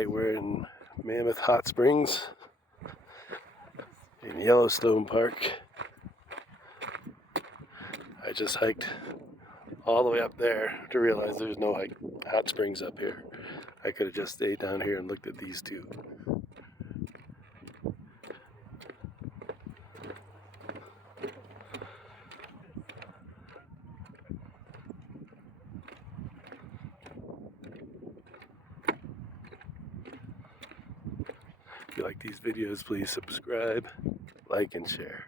Alright, we're in Mammoth Hot Springs in Yellowstone Park. I just hiked all the way up there to realize there's no hot springs up here. I could have just stayed down here and looked at these two. If you like these videos, please subscribe, like, and share.